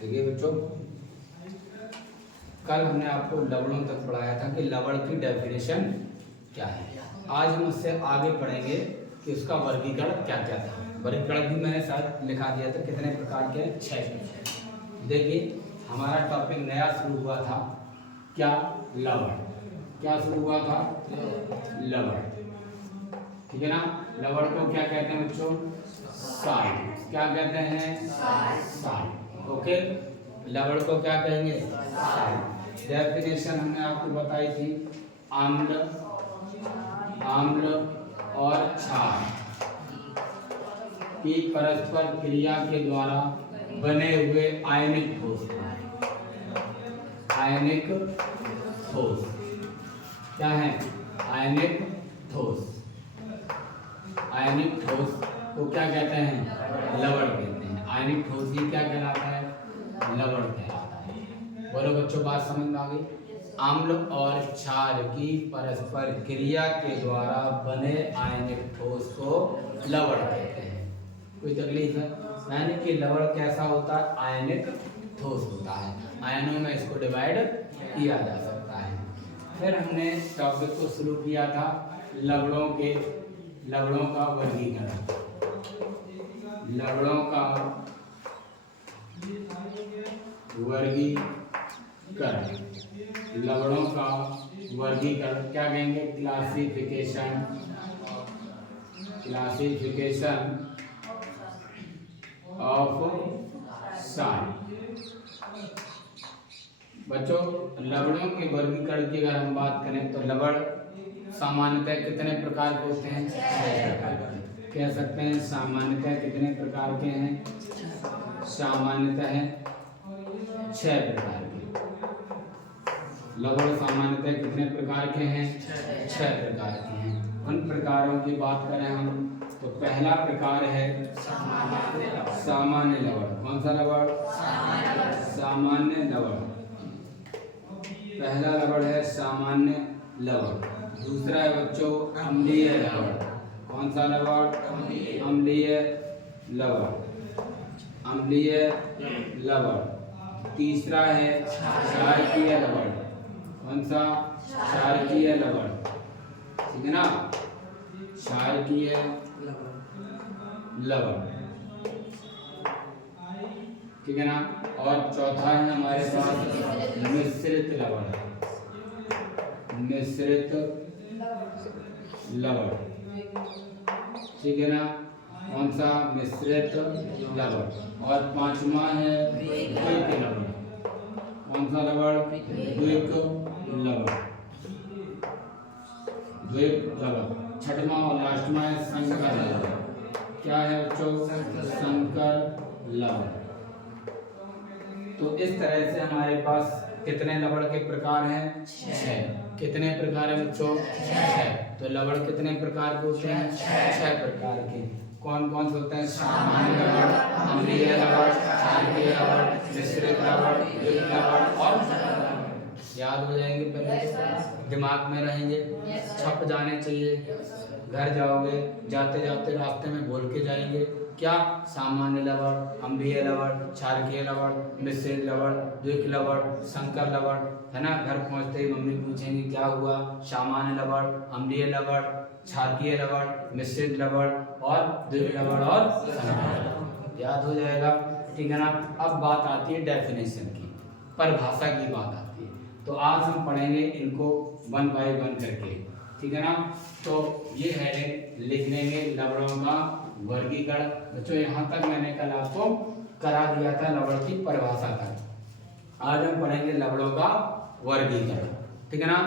देखिए बच्चों, कल हमने आपको लवड़ों तक पढ़ाया था कि लवड़ की डेफिनेशन क्या है। आज हम उससे आगे पढ़ेंगे कि उसका वर्गीकरण क्या क्या था। वर्गीकरण भी मैंने साथ लिखा दिया था, कितने प्रकार के, 6। देखिए हमारा टॉपिक नया शुरू हुआ था, क्या, लवड़। क्या शुरू हुआ था? लवड़, ठीक है ना। लवड़ को क्या कहते हैं बच्चों? साल। क्या कहते हैं? साल। ओके, लवड़ को क्या कहेंगे? साल। डेफिनेशन हमने आपको बताई थी, आम्ल, आम्ल और क्षार की परस्पर क्रिया के द्वारा बने हुए आयनिक ठोस। आयनिक ठोस क्या है? आयनिक ठोस। आयनिक ठोस को क्या कहते हैं? लवड़ कहते हैं। आयनिक ठोस ही क्या कहलाता है? लवड़ कहलाता है। बोलो बच्चों, बात समझ में आ गई? अम्ल और क्षार की परस्पर क्रिया के द्वारा बने आयनिक ठोस को लवड़ कहते हैं। कोई तकलीफ है? यानी कि लवड़ कैसा होता है? आयनिक ठोस होता है। आयनों में इसको डिवाइड किया जा सकता है। फिर हमने टॉपिक को शुरू किया था लवड़ों का वर्गीकरण। लवड़ों का वर्गीकरण, लवड़ों का वर्गीकरण क्या कहेंगे? क्लासिफिकेशन। Classification of salt. बच्चों, लवड़ों के वर्गीकरण की अगर हम बात करें तो लवड़ सामान्यतः कितने प्रकार के होते हैं? 6 प्रकार के। कह सकते हैं सामान्यतः कितने प्रकार के हैं? सामान्यतः 6 प्रकार के। लवड़ सामान्यतः कितने प्रकार के हैं? 6 प्रकार के हैं। उन प्रकारों की बात करें हम तो पहला प्रकार है सामान्य लवड़। कौन सा लवड़? सामान्य लवड़। पहला लवड़ है सामान्य लवड़। दूसरा है बच्चों अम्लीय लवड़। कौन सा लवड़? अम्लीय लवड़। अम्लीय लवड़। तीसरा है क्षारकीय लवड़। कौन सा? क्षारकीय लवड़, ठीक है ना। क्षारकीय लवड़, ठीक है ना। और चौथा है हमारे पास मिश्रित लवड़। मिश्रित लवड़, ठीक है ना। कौन सा? मिश्रित लवड़। और पांचवा है द्विक लवड़। कौन सा लवड़? द्विक लवड़। द्विक लवड़। छठवां और लास्टवा है संकर लवड़। क्या है बच्चों? संकर लवड़। तो इस तरह से हमारे पास कितने लवड़ के प्रकार हैं? 6। कितने प्रकार है बच्चों? 6। तो लवड़ कितने प्रकार के होते हैं? 6 प्रकार के। कौन कौन से होते हैं? सामान्य लवड़, अम्लीय लवड़, क्षारकीय लवड़, मिश्रित लवड़, द्विक लवड़ और याद हो जाएंगे, पहले दिमाग में रहेंगे, छप जाने चाहिए। घर जाओगे, जाते जाते रास्ते में बोल के जाएंगे। क्या? सामान्य लवड़, अम्लीय लवड़, क्षारकीय लवड़, मिश्रित लवड़, द्विक लवड़, संकर लवड़, है ना। घर पहुंचते ही मम्मी पूछेंगी क्या हुआ? सामान्य लवड़, अम्लीय लवड़, क्षारकीय लवड़, मिश्रित लवड़ और द्विक लवड़ और संकर लवड़। याद हो जाएगा, ठीक है ना। अब बात आती है डेफिनेशन की, परिभाषा की बात आती है। तो आज हम पढ़ेंगे इनको 1 बाय 1 करके, ठीक है ना। तो ये हेडिंग लिख लेंगे, लवड़ों का वर्गीकरण। बच्चों यहाँ तक मैंने कल आपको करा दिया था लवड़ की परिभाषा तक। आज हम पढ़ेंगे लवड़ों का वर्गीकरण, ठीक है ना।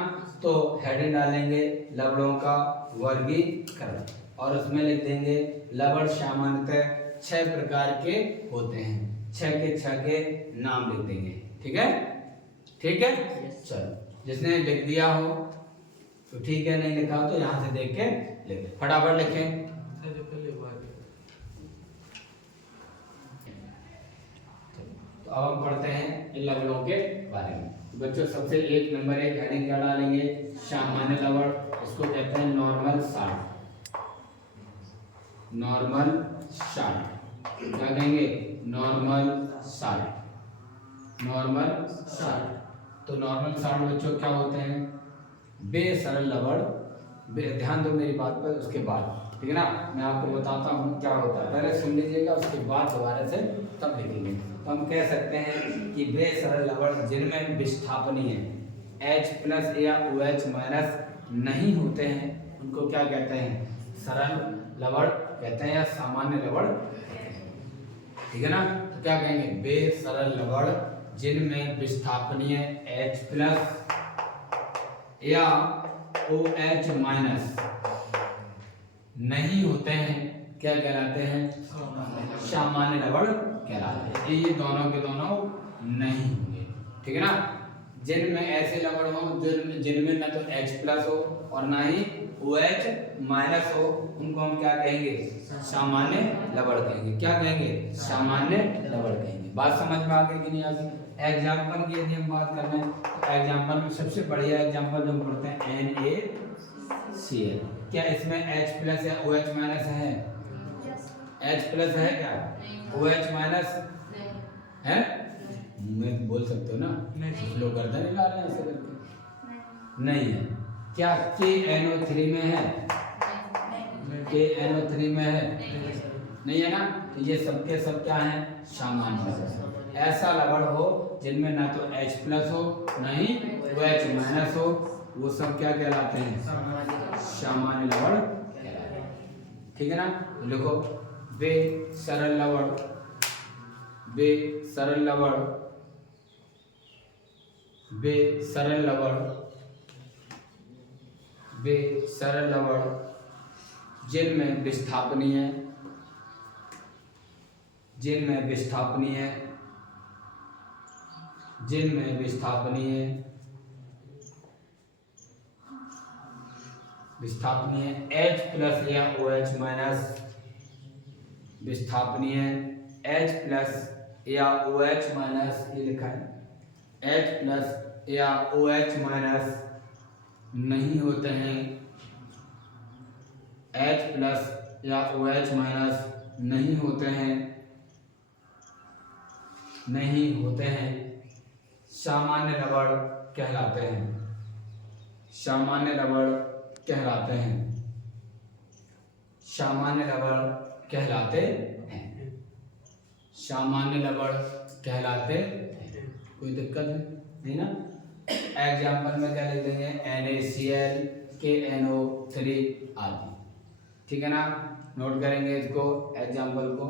तो हेडिंग डालेंगे लवड़ों का वर्गीकरण और उसमें लिख देंगे लवड़ सामान्यतः 6 प्रकार के होते हैं। 6 के 6 के नाम लिख देंगे, ठीक है। ठीक है, चलो जिसने लिख दिया हो तो ठीक है, नहीं लिखा हो तो यहाँ से देख के लिख, फटाफट लिखें। तो अब हम पढ़ते हैं इन लवड़ों के बारे में। बच्चों सबसे 1 नंबर 1 हेडिंग क्या डालेंगे? सामान्य लवड़। इसको कहते हैं नॉर्मल सॉल्ट। नॉर्मल सॉल्ट क्या कहेंगे? Normal salt. Normal salt. तो नॉर्मल सॉल्ट बच्चों क्या होते हैं? बेसरल लवण। ध्यान दो मेरी बात पर, उसके बाद ठीक है ना मैं आपको बताता हूँ क्या होता है, पहले सुन लीजिएगा, उसके बाद दोबारा से तब लिखेंगे। तो हम कह सकते हैं कि बेसरल लवण जिनमें विस्थापनीय H+ या OH- नहीं होते हैं उनको क्या कहते हैं? सरल लवण कहते हैं या सामान्य लवण, ठीक है ना। तो क्या कहेंगे? बेसरल लवण जिनमें विस्थापनीय H+ या OH- नहीं होते हैं क्या कहलाते हैं? सामान्य लवण कहलाते हैं। ये दोनों के दोनों नहीं होंगे, ठीक है ना। जिनमें ऐसे लवण हो जिनमें न तो H+ हो और ना ही OH- हो, उनको हम क्या कहेंगे? सामान्य लवण कहेंगे। क्या कहेंगे? सामान्य लवण कहेंगे। बात समझ में आ गई कि नहीं आ गई? एग्जाम्पल की यदि हम बात कर रहे हैं तो एग्जाम्पल में सबसे बढ़िया एग्जाम्पल जो हम पढ़ते हैं NaCl। क्या इसमें H+ या OH- है? H+ है क्या? OH- है? मैं बोल सकते हो ना, लोग गर्दन हिला रहे हैं ऐसे करके। नहीं है। क्या KNO3 में है? KNO3 में है? नहीं है ना। तो ये सबके सब क्या है? सामान्य लवण। ऐसा लवण हो जिनमें ना तो H+ हो ना ही OH- हो, वो सब क्या कहलाते हैं? सामान्य लवण कहलाते हैं, ठीक है ना। लिखो बेसरल लवण, बेसरल लवण, बेसरल लवण, बेसरल लवण जिनमें विस्थापनीय H+ या OH- विस्थापनीय H+ या OH- ये लिखा है H+ या OH- नहीं होते हैं, H+ या OH- नहीं होते हैं, सामान्य लवण कहलाते हैं, सामान्य लवण कहलाते हैं, सामान्य लवण कहलाते हैं, सामान्य लवण कहलाते हैं। कोई दिक्कत है नहीं ना। एग्जाम्पल में क्या लिख देंगे? NaCl, KNO3 आदि, ठीक है ना। नोट करेंगे इसको, एग्जाम्पल को।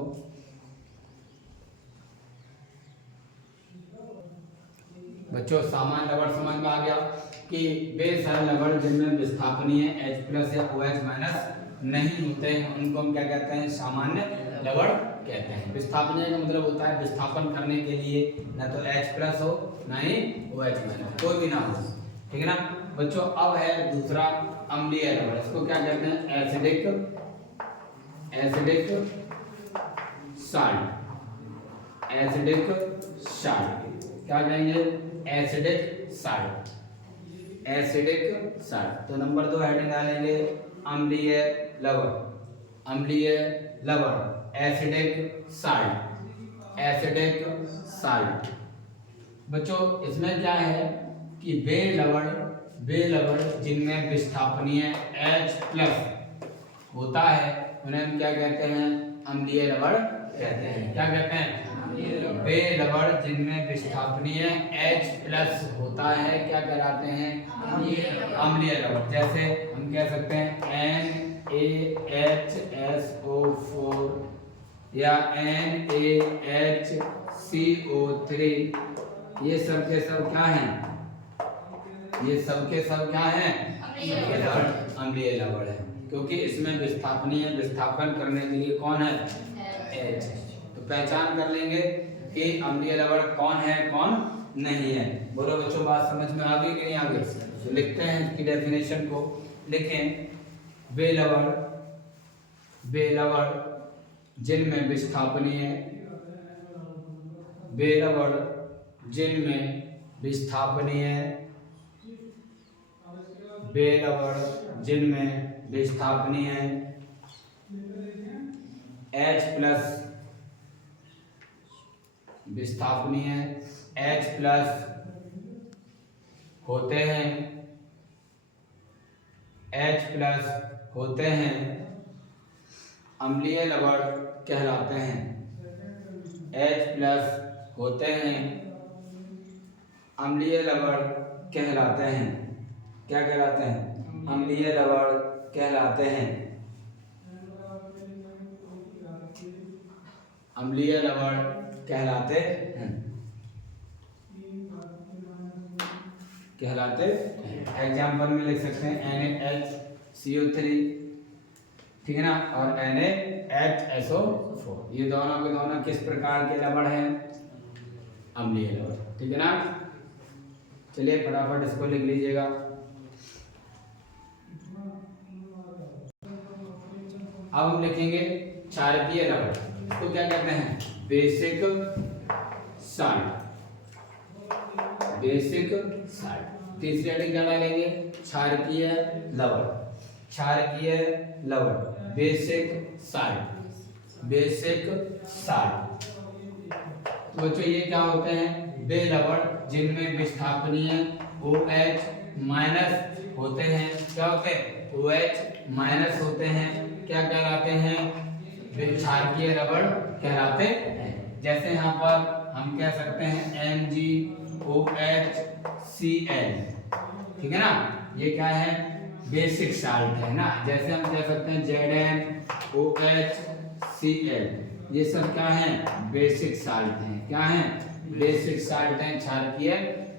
बच्चों सामान्य लवण समझ में आ गया कि बेसरल लवण जिनमें विस्थापनीय H+ या OH- नहीं होते हैं उनको हम क्या कहते हैं? सामान्य लवण कहते हैं। विस्थापनीय का मतलब होता है विस्थापन करने के लिए ना तो H+ हो ना ही OH- कोई भी ना हो, ठीक है ना। बच्चों अब है दूसरा अम्लीय लवण, इसको क्या कहते हैं? एसिडिक साल्ट, एसिडिक साल्ट क्या कहेंगे? Acidic salt, acidic salt. तो नंबर 2 हेडिंग डालेंगे अम्लीय लवण, अम्लीय लवण, एसिडिक साल्ट, एसिडिक साल्ट। बच्चों इसमें क्या है कि वे लवण जिनमें विस्थापनीय H+ होता है उन्हें हम क्या कहते हैं? अम्लीय लवण कहते हैं। क्या कहते हैं? वे लवण जिनमें विस्थापनीय H+ होता है क्या कहलाते हैं? अम्लीय लवण। जैसे हम कह सकते हैं NaHSO4 या NaHCO3, ये सब के सब क्या हैं? ये सब के सब क्या हैं? अम्लीय लवण है, क्योंकि इसमें विस्थापन करने के लिए कौन है? H। तो पहचान कर लेंगे कि अम्लीय लवण कौन है कौन नहीं है। बोलो बच्चों बात समझ में आ गई कि नहीं आ गई? तो लिखते हैं इसकी डेफिनेशन को। लिखें वे लवण जिनमें विस्थापनीय H+ विस्थापनीय H प्लस होते हैं, H प्लस होते हैं, अम्लीय लवण कहलाते हैं। H प्लस होते हैं, अम्लीय लवण कहलाते हैं। क्या कहलाते हैं? अम्लीय लवण कहलाते हैं। अम्लीय लवण कहलाते हैं, कहलाते एग्जाम्पल में लिख सकते हैं NaHCO3, ठीक है ना, और NaHSO4। ये दोनों के दोनों किस प्रकार के लवण हैं? अम्लीय लवण, ठीक है ना। चलिए फटाफट इसको लिख लीजिएगा। अब हम लिखेंगे क्षारकीय लवण। इसको क्या कहते हैं? Basic salt. Basic salt. तीसरी हेडिंग क्या डालेंगे? क्षारकीय लवण। क्षारकीय लवण, बेसिक साल्ट। Basic salt. तो बच्चों ये क्या होते हैं? वे लवण जिनमें विस्थापनीय OH माइनस होते हैं। क्या होते हैं? OH माइनस होते हैं। क्या कहलाते हैं? वे क्षारकीय लवण कहलाते हैं। जैसे यहाँ पर हम कह सकते हैं MgOHCl, ठीक है ना। ये क्या है? बेसिक साल्ट है ना। जैसे हम कह सकते हैं ZnOHCl, ये सब क्या है? बेसिक साल्ट हैं। क्या है? बेसिक साल्ट हैं, क्षारकीय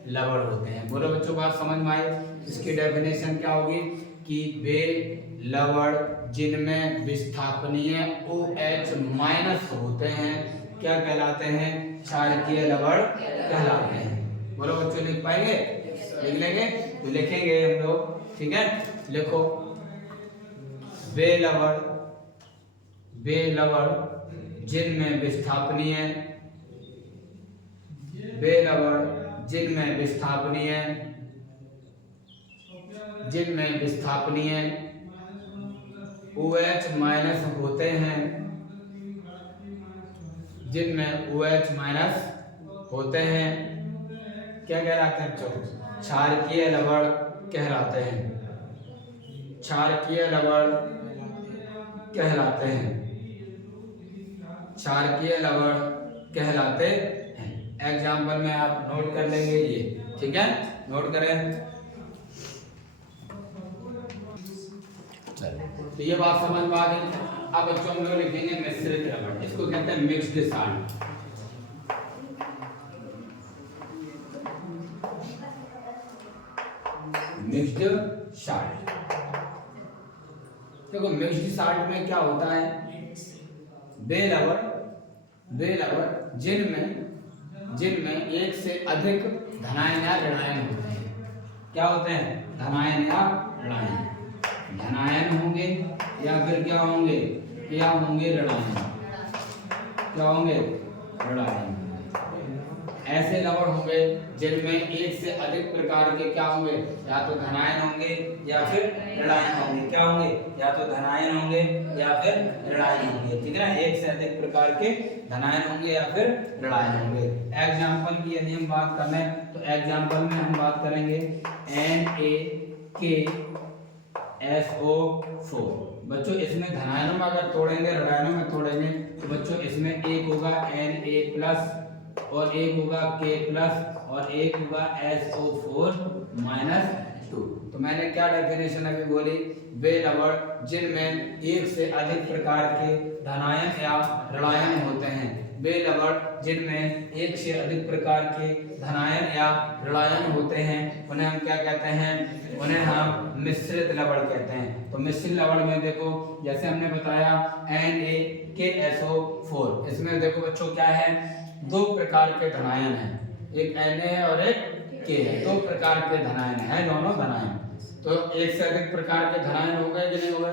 लवण होते हैं। बोलो बच्चों, बात समझ में आई? इसकी डेफिनेशन क्या होगी कि वे लवण जिनमें विस्थापनीय OH माइनस होते हैं क्या कहलाते हैं? क्षारकीय लवण कहलाते हैं। बोलो बच्चों, लिख पाएंगे? लिख लेंगे? तो लिखेंगे हम लोग, ठीक है। लिखो, वे लवण जिनमें विस्थापनीय, वे लवण जिनमें विस्थापनीय OH माइनस होते हैं, जिनमें OH माइनस होते हैं, क्या कहलाते हैं बच्चों? क्षारकीय लवण कहलाते हैं। क्षारकीय लवण कहलाते हैं। क्षारकीय लवण कहलाते हैं। एग्जाम्पल में आप नोट कर लेंगे ये, ठीक है। नोट करें। तो ये बात समझ में आ गई। अब बच्चों हम लोग लिखेंगे मिश्रित लवण। इसको कहते हैं मिक्स्ड साल्ट। Mixed salt. देखो मिक्स्ड साल्ट में क्या होता है? वे लवण जिनमें एक से अधिक धनायन या ऋणायन होते हैं। क्या होते हैं? धनायन या ऋणायन। धनायन होंगे या फिर क्या होंगे? क्या होंगे? ऋणायन। क्या होंगे? ऋणायन। ऐसे लवण होंगे जिनमें एक से अधिक प्रकार के क्या होंगे? या तो धनायन होंगे या फिर ऋणायन होंगे। क्या होंगे? या तो धनायन होंगे या फिर ऋणायन होंगे, ठीक है ना। एक से अधिक प्रकार के धनायन होंगे या फिर ऋणायन होंगे। एग्जाम्पल की यदि हम बात कर लें तो एग्जाम्पल में हम बात करेंगे NaKSO4। बच्चों इसमें धनायनों में अगर तोड़ेंगे, ऋणायनों में तोड़ेंगे तो बच्चों इसमें एक होगा Na+ और एक होगा K+ और एक होगा SO4-2। तो मैंने क्या डेफिनेशन अभी बोली? वे लवण जिनमें एक से अधिक प्रकार के धनायन या ऋणायन होते हैं। वे लवण जिनमें एक से अधिक प्रकार के धनायन या ऋणायन होते हैं उन्हें हम क्या कहते हैं? उन्हें हम मिश्रित लवण कहते हैं। तो मिश्रित लवण में देखो, जैसे हमने बताया NaKSO4, इसमें देखो बच्चों क्या है? दो प्रकार के धनायन हैं, एक Na है और एक K है। दो प्रकार के धनायन है, दोनों धनायन। तो एक से अधिक प्रकार के धनायन हो गए कि नहीं हो गए?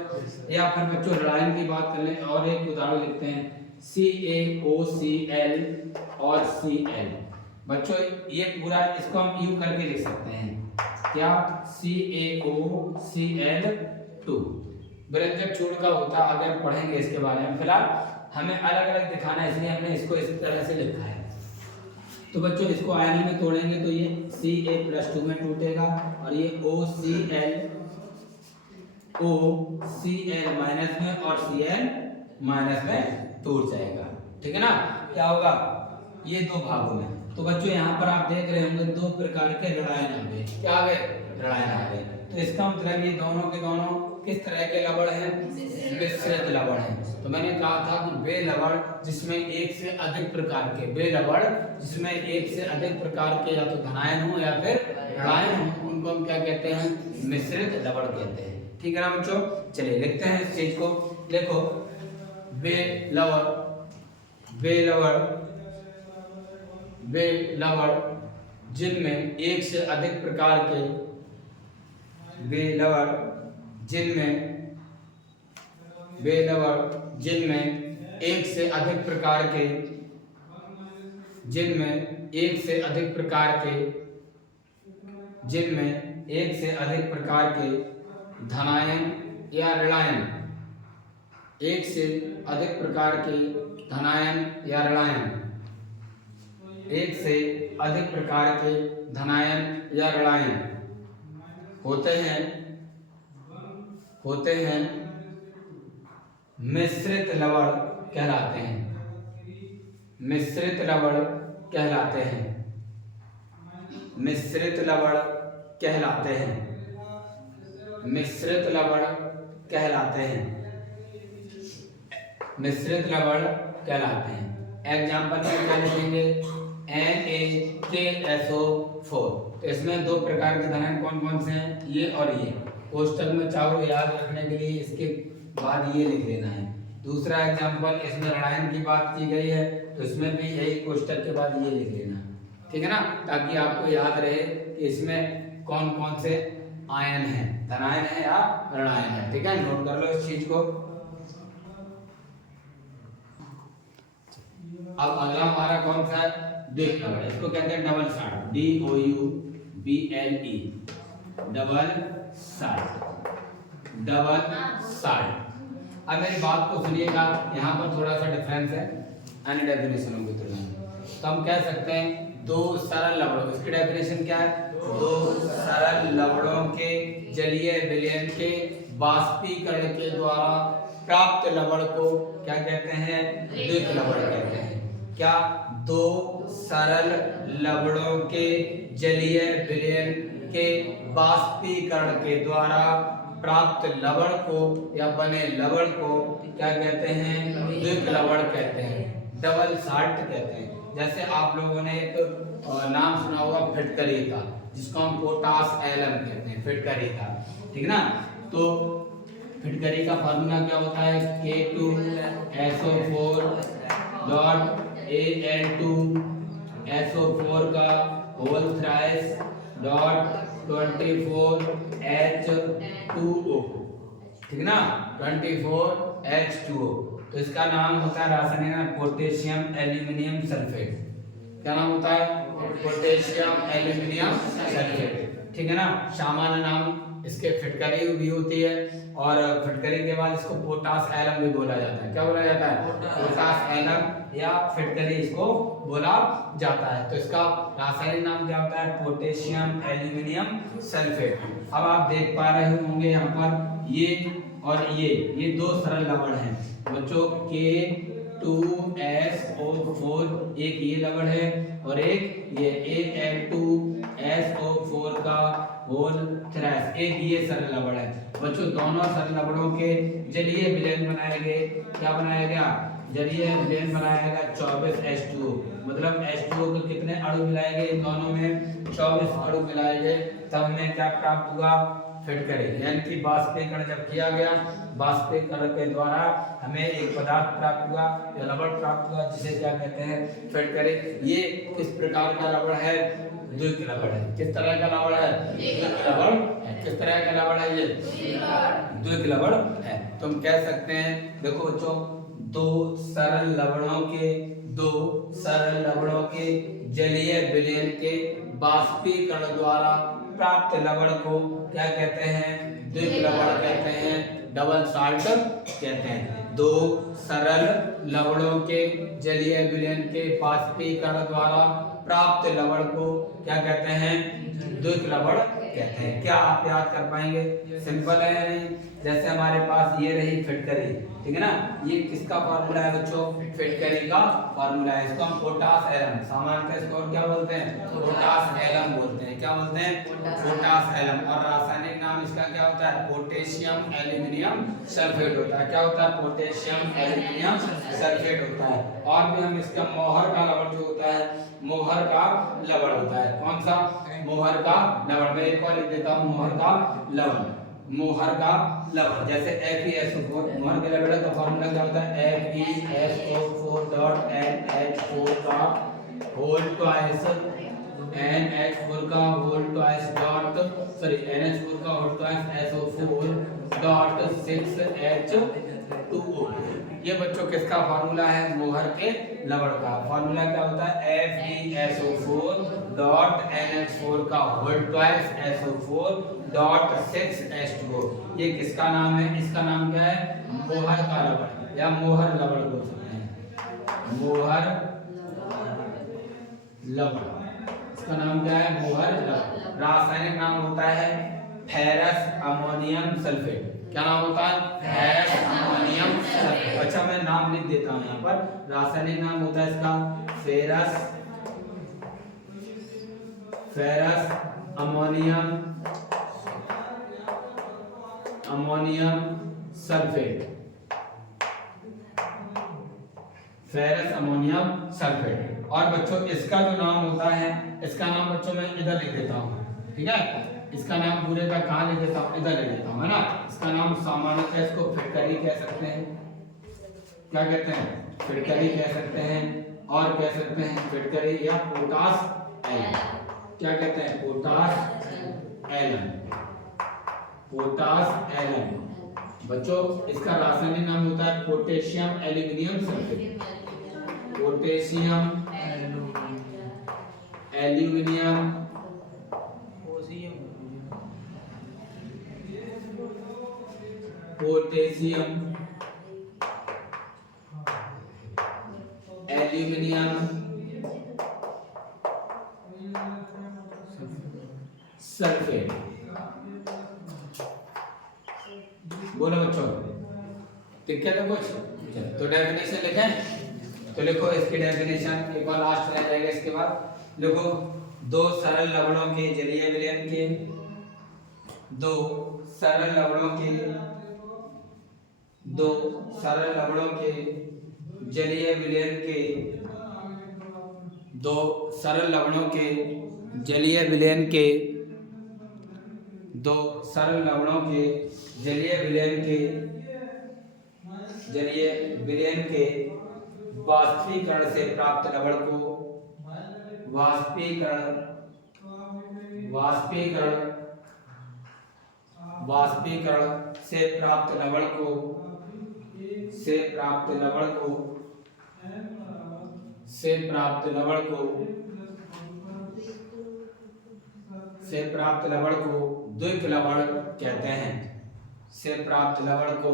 या फिर बच्चों ऋणायन की बात कर लें और एक उदाहरण लिखते हैं CaOCl और Cl। बच्चों ये पूरा इसको हम U करके लिख सकते हैं। क्या? CaOCl2 व्यंजक चूर्ण का होता, आगे हम पढ़ेंगे इसके बारे में। फिलहाल हमें अलग अलग दिखाना है, इसलिए हमने इसको इस तरह से लिखा है। तो बच्चों इसको आयनों में तोड़ेंगे तो ये Ca+2 में टूटेगा और ये OCl माइनस में और Cl माइनस में टूट जाएगा। ठीक है ना। क्या होगा ये दो भागों में। तो बच्चों यहाँ पर आप देख रहे होंगे दो प्रकार के ऋणायन आ गए। क्या आ गए? ऋणायन आ गए। तो इसका मतलब ये दोनों के दोनों किस तरह के लवण हैं? मिश्रित लवण हैं। तो मैंने कहा था कि वे लवण जिसमें एक से अधिक प्रकार के या तो धनायन हो या फिर ऋणायन हो उनको हम क्या कहते हैं? मिश्रित लवण कहते हैं। ठीक है ना बच्चों। चलिए लिखते हैं इस चीज को। देखो वे लवण जिनमें एक से अधिक प्रकार के धनायन या ऋणायन होते हैं मिश्रित लवण कहलाते हैं। मिश्रित लवण कहलाते हैं। एग्जाम्पल में क्या लिखेंगे? NaKSO4। तो इसमें दो प्रकार के धनायन कौन कौन से हैं? ये और ये। कोष्टक में चाहो याद रखने के लिए इसके बाद ये लिख लेना है। दूसरा एग्जाम्पल इसमें ऋणायन की बात की गई है तो इसमें भी यही कोष्टक के बाद ये लिख लेना। ठीक है ना, ताकि आपको याद रहे कि इसमें कौन कौन से आयन है, धनायन है या ऋणायन है। ठीक है, नोट कर लो इस चीज को। अब अगला हमारा कौन सा है? द्विक लवण। इसको कहते हैं double salt, DOUBLE, double salt. अब मेरी बात को सुनिएगा, यहाँ पर थोड़ा सा डिफरेंस है अन्य डेफिनेशनों की तुलना में। तो हम कह सकते हैं दो सरल लवणों, इसकी डेफिनेशन क्या है? दो सरल लवणों के जलीय विलयन के बाष्पीकरण के द्वारा प्राप्त लवण को क्या कहते हैं? द्विक लवण कहते हैं। क्या? दो सरल लवणों के जलीय विलयन के बाष्पीकरण के द्वारा प्राप्त लवण को या बने लवण को क्या कहते हैं? द्विक लवण कहते हैं, डबल साल्ट कहते हैं। जैसे आप लोगों ने एक नाम सुना होगा फिटकरी का, जिसको हम पोटास एलम कहते हैं, फिटकरी का। ठीक ना। तो फिटकरी का फार्मूला क्या होता है? K2SO4 Al2SO4 का होल थ्राइस .24H2O। ठीक ना, 24H2O। तो इसका नाम होता है रासायनिक नाम पोटेशियम एल्यूमिनियम सल्फेट। क्या नाम होता है? Potassium aluminium sulphate. ठीक है ना। सामान्य नाम इसके फिटकरी भी होती है और फिटकरी के बाद इसको पोटास एलम भी बोला जाता है। क्या बोला जाता है? पोटास एलम या फिटकरी इसको बोला जाता है। तो इसका रासायनिक नाम क्या होता है? Potassium aluminium sulphate. अब आप देख पा रहे होंगे यहाँ पर ये और ये दो सरल लवण हैं बच्चों। K2SO4 एक ये लवण है और एक ये Al2SO4 का होल थ्राइस एक ये सरल लवण है बच्चों। दोनों सरल लवणों के जलीय विलयन बनाए गए। क्या बनाया गया? जलीय विलयन बनाया गया 24H2O। मतलब H2O के कितने अणु मिलाए गए? दोनों में 24 अणु मिलाए गए, तब हमें क्या प्राप्त हुआ? फिटकरी। यानी कि बाष्पीकरण जब किया गया, बाष्पीकरण के द्वारा हमें एक पदार्थ प्राप्त हुआ या लवण प्राप्त हुआ, जिसे क्या कहते हैं? फिटकरी। ये किस प्रकार का लवण है? द्विक लवण है। किस तरह का लवण है? द्विक लवण है। किस तरह का लवण है? ये द्विक लवण है। तो हम कह सकते हैं, देखो बच्चों, दो सरल लवणों के जलीय विलयन के बाष्पीकरण द्वारा प्राप्त लवण को क्या कहते हैं? द्विक लवण कहते हैं, डबल साल्ट कहते हैं। दो सरल लवणों के जलीय विलयन के बाष्पीकरण द्वारा प्राप्त लवण को क्या कहते हैं? द्विक लवण कहते हैं। क्या आप याद कर पाएंगे? सिंपल है नहीं? जैसे हमारे पास ये रही फिटकरी, ठीक है ना, ये किसका फार्मूला है बच्चों? फिटकरी का फार्मूला है। इसको हम पोटास एलम, सामान्यतः इसको और क्या बोलते हैं? पोटास एलम बोलते हैं। क्या बोलते हैं? Potash alum. और रासायनिक नाम इसका क्या होता है? पोटेशियम एल्यूमिनियम सल्फेट होता है। क्या होता है? पोटेशियम एल्यूमिनियम सल्फेट होता है। और भी हम इसका मोहर का लवण जो होता है, मोहर का लवण होता है। कौन सा? मोहर का लवण। मैं एक और लिख देता हूँ, मोहर का लवण, मोहर का लवण। जैसे FeSO4, मोहर के लवण का फॉर्मूला क्या होता है? FeSO4 डॉट NH4 का होल ट्वाइस, NH4 का whole twice dot, sorry NH4 का whole twice SO4 dot 6H2O। ये बच्चों किसका फार्मूला है? मोहर के लवण का। फार्मूला क्या होता है? FeSO4 डॉट NH4 का whole twice SO4 dot 6H2O। ये किसका नाम है? इसका नाम क्या है? मोहर का लवण या मोहर लवण बोल सकते हैं। मोहर लवण, इसका नाम क्या है? मोहर लवण। रासायनिक नाम होता है फेरस अमोनियम सल्फेट। क्या नाम होता है? Ferrous ammonium sulphate. अच्छा, मैं नाम लिख देता हूँ यहाँ पर। रासायनिक नाम होता है इसका ferrous ammonium sulphate. Ferrous ammonium sulphate. और बच्चों इसका जो नाम होता है, इसका नाम बच्चों मैं इधर लिख देता हूँ, ठीक है? इसका नाम पूरे का कहाँ लिख देता हूँ? इधर लिख देता हूँ, है ना? इसका नाम सामान्यतः इसको फिटकरी कह सकते हैं। क्या कहते हैं? फिटकरी कह सकते हैं। और कह सकते हैं फिटकरी या पोटास एलम। क्या कहते हैं? Potash alum, potash alum. बच्चों इसका रासायनिक नाम होता है potassium aluminium sulphate. Potassium aluminium potassium aluminium sulphate. बोलो बच्चों, दिक्कत है कुछ? तो डेफिनेशन लिखें। तो लिखो इसकी डेफिनेशन, एक बार लास्ट रह जाएगा। इसके बाद लिखो, दो सरल लवणों के जलीय विलयन के, दो सरल लवणों के जलीय विलयन के, दो सरल लवणों के जलीय विलयन के, दो सरल लवणों के जलीय विलयन के वाष्पीकरण से प्राप्त लवण को वाष्पीकरण से प्राप्त लवण को द्विक लवण कहते हैं। से प्राप्त लवण को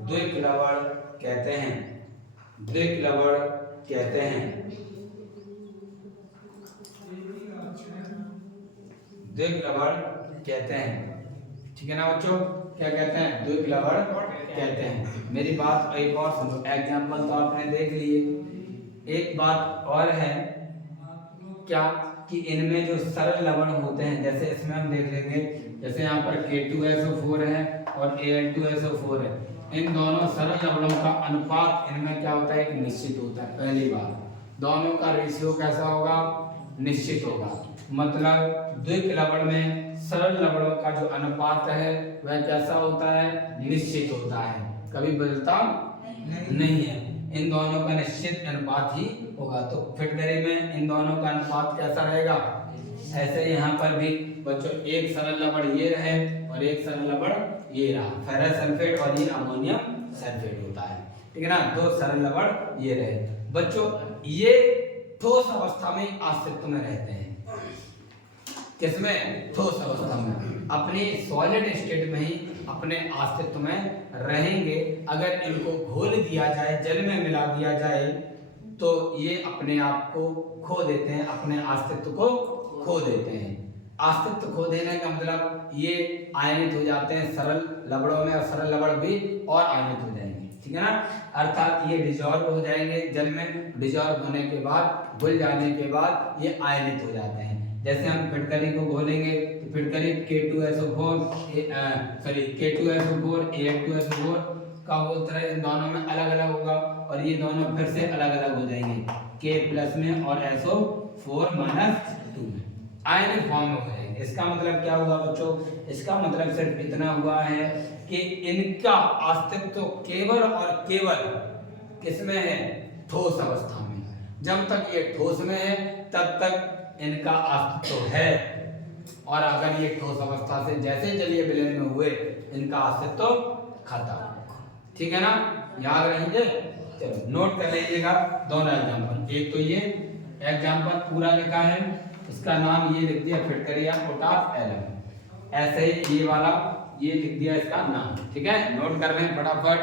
द्विक लवण कहते हैं। द्विक लवण कहते हैं। द्विक लवण कहते हैं। ठीक है ना बच्चों? क्या कहते हैं? द्विक लवण कहते हैं। मेरी बात एक और सुनो। एग्जाम्पल तो आपने देख लिए। एक बात और है क्या कि इनमें जो सरल लवण होते हैं, जैसे इसमें हम देख लेंगे, जैसे यहाँ पर K2SO4 है और Al2SO4 है। इन दोनों सरल लवणों का अनुपात इनमें क्या होता है? एक निश्चित होता है। पहली बात, दोनों का रेशियो कैसा होगा? निश्चित होगा। मतलब द्विक लवण में सरल लवणों का जो अनुपात है वह कैसा होता है? निश्चित होता है, कभी बदलता नहीं है। इन दोनों का निश्चित अनुपात ही होगा। तो फिटकरी में इन दोनों का अनुपात कैसा रहेगा? ऐसे यहाँ पर भी बच्चों एक सरल लवण ये रहे और एक सरल लवण ये रहा, फेरस सल्फेट, और ये अमोनियम सल्फेट होता है। ठीक है ना? दो सरल लवण ये रहे। बच्चों ये ठोस अवस्था में अस्तित्व में रहते हैं। किसमें? ठोस अवस्था में। अपनी सॉलिड स्टेट में ही अपने अस्तित्व में रहेंगे। अगर इनको घोल दिया जाए, जल में मिला दिया जाए, तो ये अपने आप को खो देते हैं, अपने अस्तित्व को खो देते हैं। अस्तित्व खो देने का मतलब ये आयनित हो जाते हैं सरल लवणों में, और सरल लवण भी और आयनित हो जाएंगे, ठीक है ना। अर्थात ये डिजॉल्व हो जाएंगे जल में, डिजॉल्व होने के बाद, घुल जाने के बाद ये आयनित हो जाते हैं। जैसे हम फिटकरी को घोलेंगे तो फिटकरी K2SO4 K2SO4 का वो तरह इन दोनों में अलग अलग होगा, और ये दोनों फिर से अलग अलग हो जाएंगे, K+ में और SO4- 2 में आयनिक फॉर्म में हो जाएंगे। इसका मतलब क्या हुआ बच्चों? इसका मतलब सिर्फ इतना हुआ है कि इनका अस्तित्व केवल और केवल किसमें है? ठोस अवस्था में। जब तक ये ठोस में है तब तक इनका अस्तित्व है, और अगर ये ठोस अवस्था से जैसे जलीय विलयन में हुए, इनका अस्तित्व खत्म, ठीक है ना। याद रहेंगे? चलो नोट कर लीजिएगा दोनों एग्जांपल। एक तो ये एग्जांपल पूरा लिखा है, इसका नाम ये लिख दिया फिटकरी या पोटास एलम। ऐसे ही ये वाला ये लिख दिया इसका नाम, ठीक है। नोट कर लें फटाफट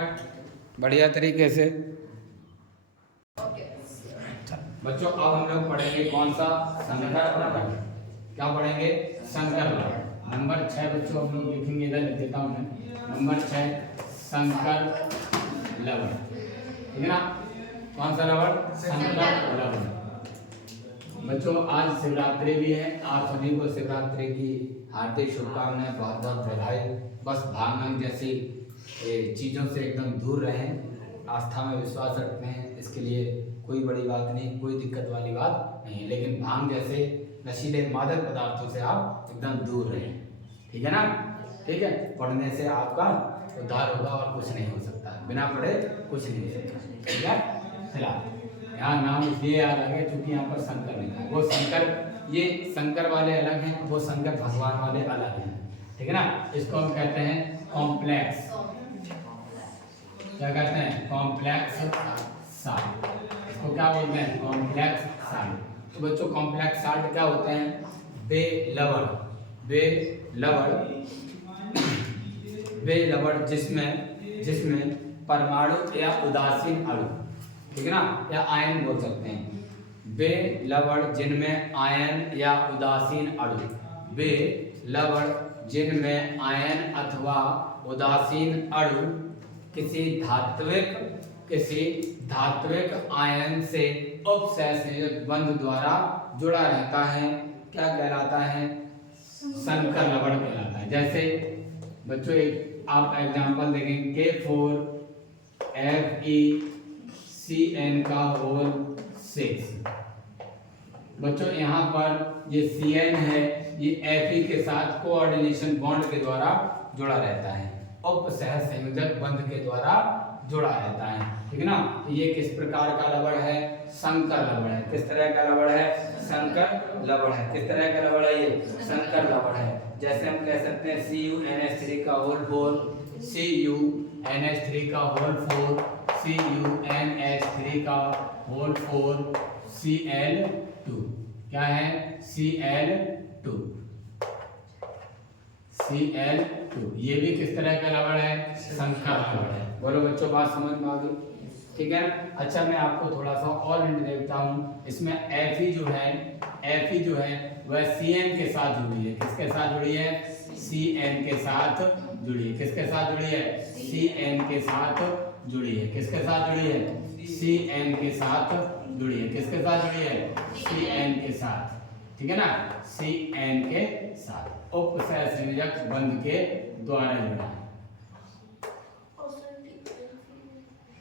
बढ़िया तरीके से। बच्चों अब हम लोग पढ़ेंगे कौन सा? संकर लवण। क्या पढ़ेंगे? संकर लवण। नंबर 6 बच्चों हम लोग लिखेंगे, इधर लिख देता हूं मैं। नंबर 6 संकर लवण, ठीक है ना। कौन सा लवण? संकर लवण। बच्चों आज शिवरात्रि भी है, आप सभी को शिवरात्रि की हार्दिक शुभकामनाएं, बहुत बहुत बधाई। बस भांग जैसी चीज़ों से एकदम दूर रहें, आस्था में विश्वास रखते हैं, इसके लिए कोई बड़ी बात नहीं, कोई दिक्कत वाली बात नहीं है। लेकिन भांग जैसे नशीले मादक पदार्थों से आप एकदम दूर रहें, ठीक है ना। ठीक है, पढ़ने से आपका उद्धार होगा और कुछ नहीं हो सकता, बिना पढ़े कुछ नहीं हो सकता, ठीक है। फिलहाल यहाँ नाम इसलिए याद आ गया क्योंकि यहाँ पर शंकर लिखा है। वो शंकर, ये शंकर वाले अलग हैं, वो शंकर भगवान वाले अलग हैं, ठीक है ना। इसको हम कहते हैं कॉम्प्लेक्स, क्या कहते हैं? Complex salt. इसको क्या बोलते हैं? Complex salt. तो बच्चों कॉम्प्लेक्स साल्ट क्या होते हैं? वे लवण जिसमें परमाणु या उदासीन अणु, ठीक है ना, या आयन बोल सकते हैं। वे लवण जिनमें आयन या उदासीन अणु, वे लवण जिनमें आयन अथवा उदासीन अणु किसी धात्विक आयन से उपसहसंयोजक बंध द्वारा जुड़ा रहता है, क्या कहलाता है? संकर लवण कहलाता है। जैसे बच्चों एक आप एग्जांपल देखेंगे, K4FeCN6। बच्चों यहाँ पर ये Cn है, ये Fe के साथ कोऑर्डिनेशन बॉन्ड के द्वारा जुड़ा रहता है, उपसहसंयोजक बंध के द्वारा जुड़ा रहता है, ठीक है ना। तो ये किस प्रकार का लवण है? संकर लवण है। किस तरह का लवण है? संकर लवण है। किस तरह का लवण है? ये संकर लवण है। जैसे हम कह सकते हैं CuNH3 का होल 4, CuNH3 का होल 4, CuNH3 का होल 4, Cl2, क्या है? Cl2। ये भी किस तरह का लवण है? संकर लवण है। बोलो बच्चों, बात समझ में आ गई? ठीक है। अच्छा मैं आपको थोड़ा सा और हिंट देता हूँ। इसमें Fe जो है वह Cn के साथ जुड़ी है। किसके साथ जुड़ी है? Cn के साथ जुड़ी है। किसके साथ जुड़ी है? Cn के साथ जुड़ी है। किसके साथ जुड़ी है? Cn के साथ जुड़ी है। किसके साथ जुड़ी है? Cn के साथ, ठीक है ना। Cn के साथ उपसहसंयोजक बंध के द्वारा जुड़ा है,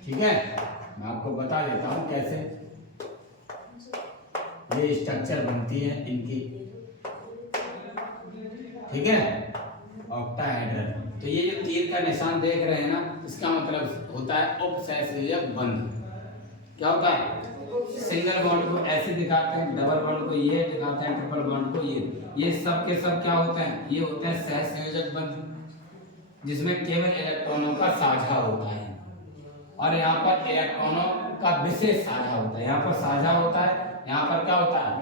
ठीक है। मैं आपको बता देता हूं कैसे ये स्ट्रक्चर बनती है इनकी, ठीक है। ऑक्टाहेड्रल। तो ये जो तीर का निशान देख रहे हैं ना, इसका मतलब होता है उपसहसंयोजक बंध। क्या होता है? सिंगल बॉन्ड को ऐसे दिखाते हैं, डबल बॉन्ड को ये दिखाते हैं, ट्रिपल बॉन्ड को ये सब के सब क्या होते हैं? ये होते हैं सहसंयोजक बंध, जिसमें केवल इलेक्ट्रॉनों का साझा होता है, और यहाँ पर इलेक्ट्रॉनों का विशेष साझा होता है। यहाँ पर साझा होता है, यहाँ पर क्या होता है,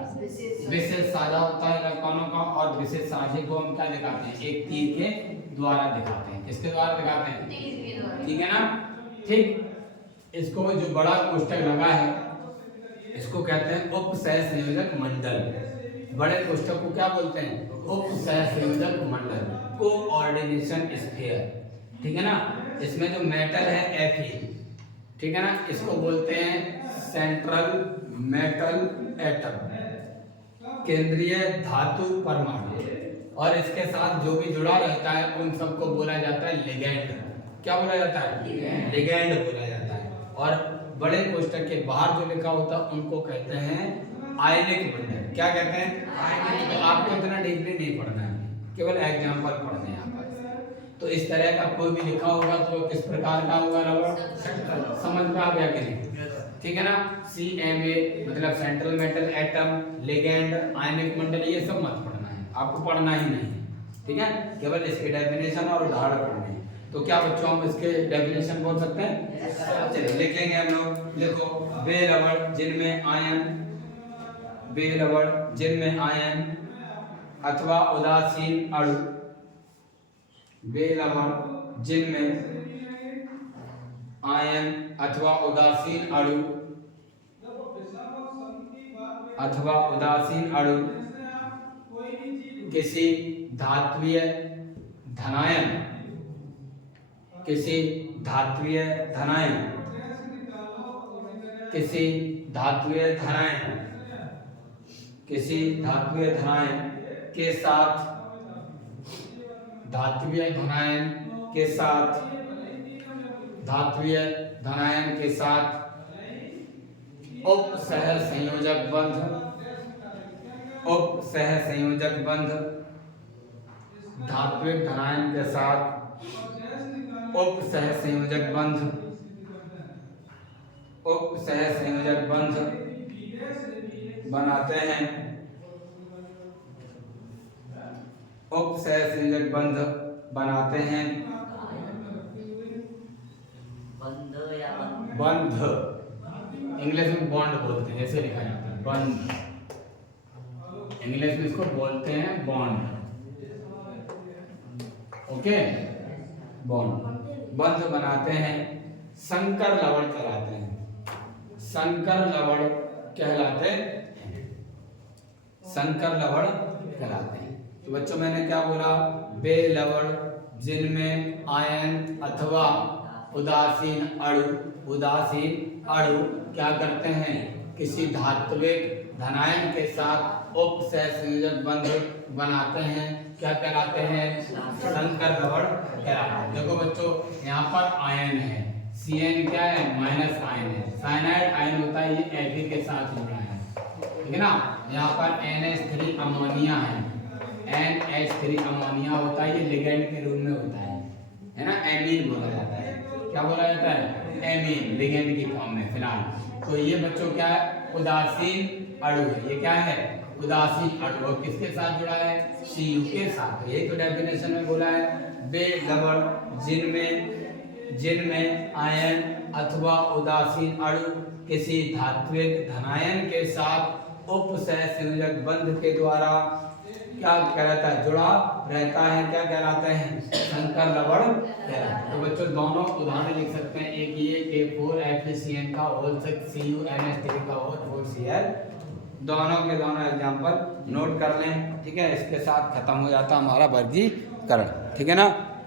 विशेष साझा होता है इलेक्ट्रॉनों का, और विशेष साझे को हम क्या दिखाते हैं, एक तीर के द्वारा दिखाते हैं। किसके द्वारा दिखाते हैं, ठीक है ना। ठीक, इसको जो बड़ा कोष्टक लगा है इसको कहते हैं उपसह संयोजक मंडल। बड़े कोष्टक को क्या बोलते हैं, उपसह संयोजक मंडल, कोऑर्डिनेशन स्फीयर, ठीक है ना। इसमें जो मेटल है Fe, ठीक है ना, इसको बोलते हैं सेंट्रल मेटल एटम, केंद्रीय धातु परमाणु, और इसके साथ जो भी जुड़ा रहता है उन सबको बोला जाता है लिगैंड। क्या बोला जाता है, लिगैंड बोला जाता है। और बड़े कोष्टक के बाहर जो लिखा होता है उनको कहते हैं आयनिक मंडल। क्या कहते हैं, तो आपको इतना डीपली नहीं पढ़ना है, केवल एग्जाम्पल पढ़ने हैं यहाँ पर। तो इस तरह का कोई भी लिखा होगा तो किस प्रकार का होगा रबड़, समझ में आ गया कि नहीं, ठीक है ना। CMA मतलब सेंट्रल मेटल एटम, लिगैंड, आयनिक मंडल, ये सब मत पढ़ना है, आपको पढ़ना ही नहीं है, ठीक है। केवल इसके डेफिनेशन और उदाहरण पढ़ने हैं। तो क्या बच्चों हम इसके डेफिनेशन बोल सकते हैं, चलिए लिख लेंगे हम लोग। देखो, वे रबड़ जिनमें आयन, वे रबड़ जिनमें आयन अथवा उदासीन अणु, वे रबड़ जिनमें आयन अथवा उदासीन अणु, अथवा उदासीन अणु किसी धात्विय धनायन, किसी धात्विय धनायन, किसी धात्विय धनायन, किसी धात्विय धनायन के साथ, धात्विय धनायन के साथ, धात्विय धनायन के साथ उपसह संयोजक बंध, उपसह संयोजक बंध, धात्विक धनायन के साथ उपसह संयोजक बंध, उपसह संयोजक बंध बनाते हैं, उपसह संयोजक बंध बनाते हैं, बंध इंग्लिश में बॉन्ड बोलते हैं, ऐसे लिखा जाता है बंध, इंग्लिश में इसको बोलते हैं बॉन्ड, ओके, बॉन्ड, बंध बनाते हैं, संकर लवण कहलाते हैं, संकर लवण कहलाते हैं, संकर लवण कहलाते हैं। तो बच्चों मैंने क्या बोला, वे लवण जिनमें आयन अथवा उदासीन अणु, उदासीन अणु क्या करते हैं, किसी धात्विक धनायन के साथ उपसह संयोजक बंध बनाते हैं, क्या कहलाते हैं, संकर लवण कहलाते हैं। देखो बच्चों, यहाँ पर आयन है, CN क्या है, माइनस आयन है, साइनाइड आयन होता है, ये Fe के साथ जुड़ा है, ठीक है ना। यहाँ पर NH3 अमोनिया है, NH3 अमोनिया होता है, ये लिगैंड के रूप में होता है ना, एमीन बोला जाता है। क्या बोला जाता है, एमीन, लिगैंड की फॉर्म में फिलहाल। तो ये बच्चों क्या है, उदासीन अणु है, ये क्या है, उदासीन अणु, और किसके साथ जुड़ा है, Cu के साथ। यही तो डेफिनेशन में बोला है, वे लवण जिनमें आयन अथवा उदासीन अणु किसी धात्विक धनायन के साथ उपसह संयोजक बंध के द्वारा क्या कहलाता है, जुड़ा रहता है, क्या कहलाते हैं, संकर लवण कहलाते हैं। तो बच्चों दोनों उदाहरण लिख सकते हैं, एक ये K4 FeCN का होल 6 CuNH3 का होल 4Cl, दोनों के दोनों एग्जाम्पल नोट कर लें, ठीक है। इसके साथ खत्म हो जाता हमारा वर्गीकरण, ठीक है ना।